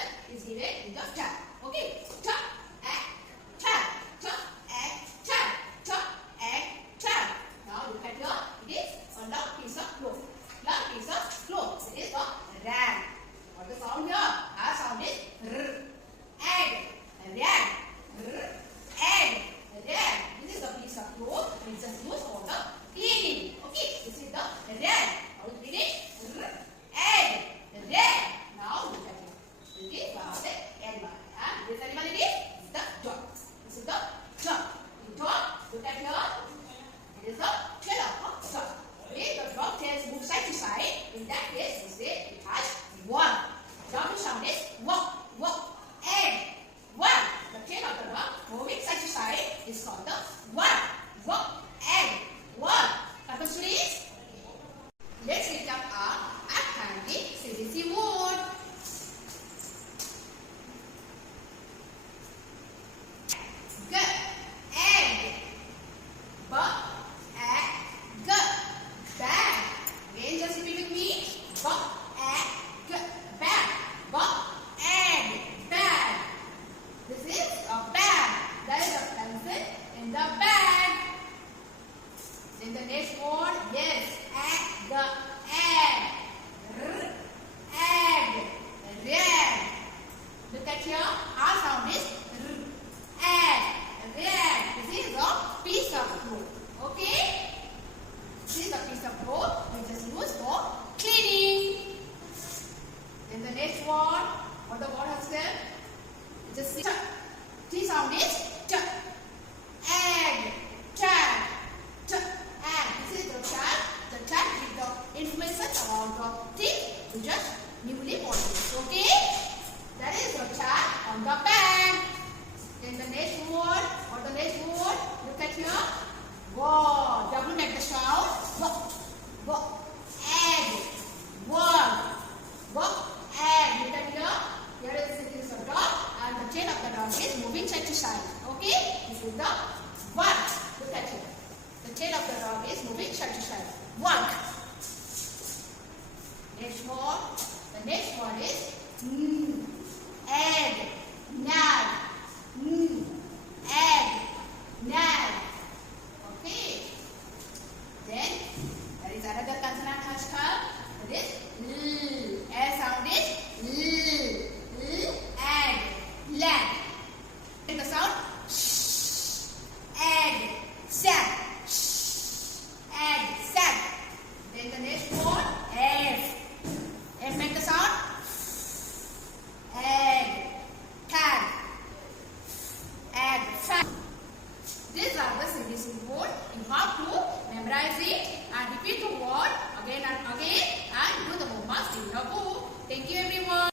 person is given in the tag. Okay. Tag, egg, tag. Tag, egg, tag. Tag, egg, tag. Now look at here. It is a long piece of cloth. Long piece of cloth. It is the rag. What the sound here? Our sound is r. Egg. Rag. R. Egg. Rag. This is the piece of cloth. We just use for the cleaning. Okay. This is the rag. How is it? R. Egg. Rag. Now look at it. It is the animal. And this animal it is the dog. This is the dog. The dog. Look at here. It is the tail of a dog. Okay. The dog tails move side to side. In that case, we say it has one. Dog sound is walk. Walk. Egg. One. The tail of the dog moving side to side is called the one. Walk. Egg. One. Purpose please. Let's recap our active CBC word. G. Egg. B. Egg. G. Bag. Again, just repeat with me. B. Egg. Bag. B. Egg. Bag. This is a bag. There is a pencil in the bag. Then the next word, yes, egg, the egg, r, egg, rag. Look at here, our sound is r, egg, rag. This is a piece of cloth. Okay? This is a piece of cloth we just use for cleaning. Then the next word, what the word has said? Just see. T sound is t. Egg, tag, t, egg. This is the tag. The tag with the information about the thing we just newly bought. Okay? That is the tag on the bag. Then the next word, or the next word, look at here. Wow. W make the sound. W. Egg. One. W. Egg. Look at here. Here is a dog and the tail of the dog is moving side to side. Okay? This is the one. Look at here. The tail of the dog is moving side to side. One. Next one. The next one is